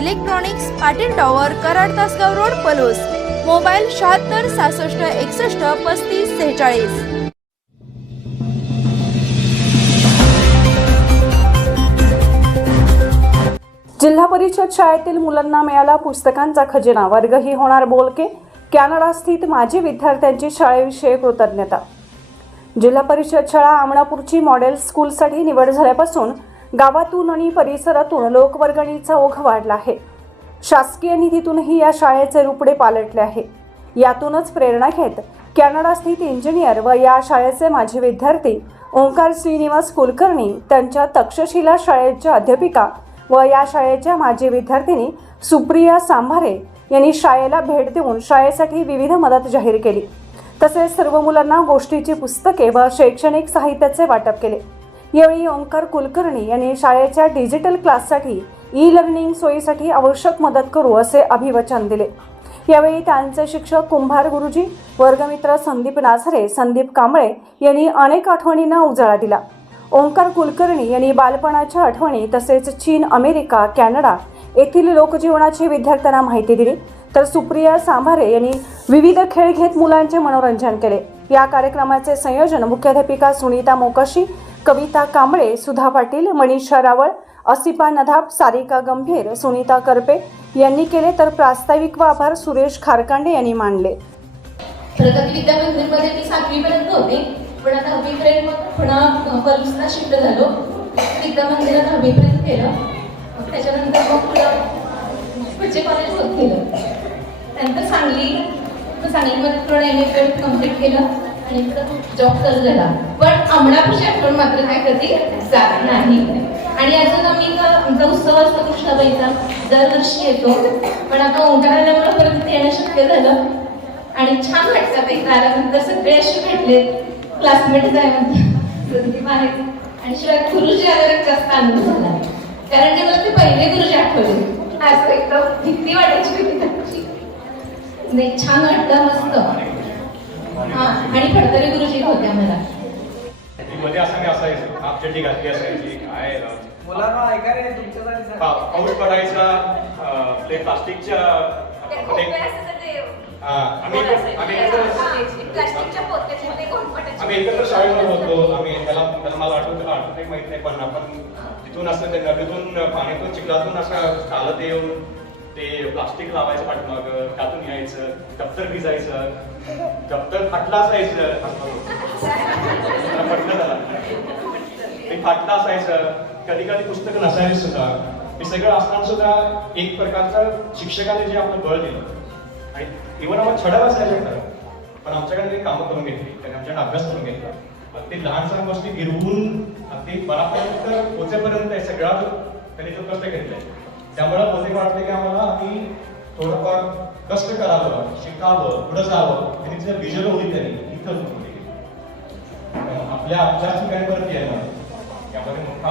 electronics Patil tower Karad Tasgaon road Palus. Mobile शहात्तर सहासष्ट एकसष्ट पस्तीस सेहेचाळीस. जिल्हा परिषद शाळेतील मुलांना मिळाला पुस्तकांचा खजिना. वर्गही होणार बोलके. कॅनडा स्थित माजी विद्यार्थ्यांची शाळेविषयी कृतज्ञता. जिल्हा परिषद शाळा आमणापूरची मॉडेल स्कूलसाठी निवड झाल्यापासून गावातून आणि परिसरातून लोकवर्गणीचा ओघ वाढला आहे. शासकीय निधीतूनही या शाळेचे रुपडे पालटले आहे. यातूनच प्रेरणा घेत कॅनडा स्थित इंजिनियर व या शाळेचे माजी विद्यार्थी ओंकार श्रीनिवास कुलकर्णी त्यांच्या तक्षशिला शाळेच्या अध्यापिका व या शाळेच्या माजी विद्यार्थिनी सुप्रिया सांभारे यांनी शाळेला भेट देऊन शाळेसाठी विविध मदत जाहीर केली. तसेच सर्व मुलांना गोष्टीची पुस्तके व शैक्षणिक साहित्याचे वाटप केले. यावेळी ओंकार कुलकर्णी यांनी शाळेच्या डिजिटल क्लाससाठी ई लर्निंग सोयीसाठी आवश्यक मदत करू असे अभिवचन दिले. यावेळी त्यांचे शिक्षक कुंभार गुरुजी वर्गमित्र संदीप नाझरे संदीप कांबळे यांनी अनेक आठवणींना उजाळा दिला. ओंकार कुलकर्णी यांनी बालपणाच्या आठवणी तसेच चीन अमेरिका कॅनडा येथील लोकजीवनाची विद्यार्थ्यांना माहिती दिली. तर सुप्रिया सांभारे यांनी विविध खेळ घेत मुलांचे मनोरंजन केले. या कार्यक्रमाचे संयोजन मुख्याध्यापिका सुनीता मोकाशी कविता कांबळे सुधा पाटील मनीषा रावळ असिपा नधाप सारिका गंभीर सुनीता करपे यांनी केले तर प्रास्ताविक व आभार सुरेश खारकांडे यांनी मानले प्रगती विद्या मंदिरमध्ये मी सातवीपर्यंत होते पण आता दहावीपर्यंत मग पुन्हा पलूसला शिफ्ट झालो. विद्या मंदिरात दहावीपर्यंत केलं. त्याच्यानंतर मग पुढं पुढचे कॉलेज होत गेलं त्यानंतर सांगली सांगलीमध्ये थोडं एम ए कंप्लीट केलं. आणि पुढं जॉब चालू झाला. पण अमरापूरची आठवण मात्र काय कधी जात नाही. आणि अजून आम्ही आमचा उत्सव असतो कृष्णाबाईचा. दरवर्षी येतो. पण आता ओंकार आल्यामुळे परत येणं शक्य झालं. आणि छान वाटतं एक आल्यानंतर सगळे असे भेटले. क्लासमेट आहे म्हणतात आहेत. आणि शिवाय गुरुजी आल्यावर जास्त आनंद झाला. कारण ते मला ते पहिले गुरुजी आठवले. असं एकदम भीती वाटायची. भीती नाही छान वाटलं मस्त. फडतरे गुरुजी होते आम्हाला मध्ये असं नाही असायचं. आपचटी घातली असायची. काय मुलांना ऐका रे तुमच्यासाठी सांग. पा- पाऊस पडायचा ते प्लास्टिकच्या आम्ही आम्ही एकत्र शाळेमध्ये होतो. आम्ही त्याला त्याला मला आठवत त्याला आठवत माहीत नाही पण आपण तिथून असं ते नदीतून पाण्यातून चिखलातून असं चालत येऊन ते प्लास्टिक लावायचं पाठीमाग त्यातून यायचं दप्तर भिजायचं दप्तर फाटलं असायचं. त्याला ते फाटलं असायचं. कधी कधी पुस्तकं नसायची सुद्धा. हे सगळं असताना सुद्धा एक प्रकारचं शिक्षकाने जे आपलं बळ दिलं. आणि इव्हन आपण छडा बसायचं खरं पण आमच्याकडे ते कामं करून घेतली. त्यांनी आमच्याकडे अभ्यास करून घेतला. अगदी लहान सहान गोष्टी गिरवून अगदी मनापर्यंत पोचेपर्यंत सगळा त्यांनी तो कष्ट घेतलाय त्यामुळे मला वाटते की आम्हाला? आम्ही थोडंफार कष्ट करावं शिकावं पुढे जावं. आणि तिचं विजन होती त्यांनी इथं आपल्या आपल्या ठिकाणी परत येणार त्यामध्ये मोठा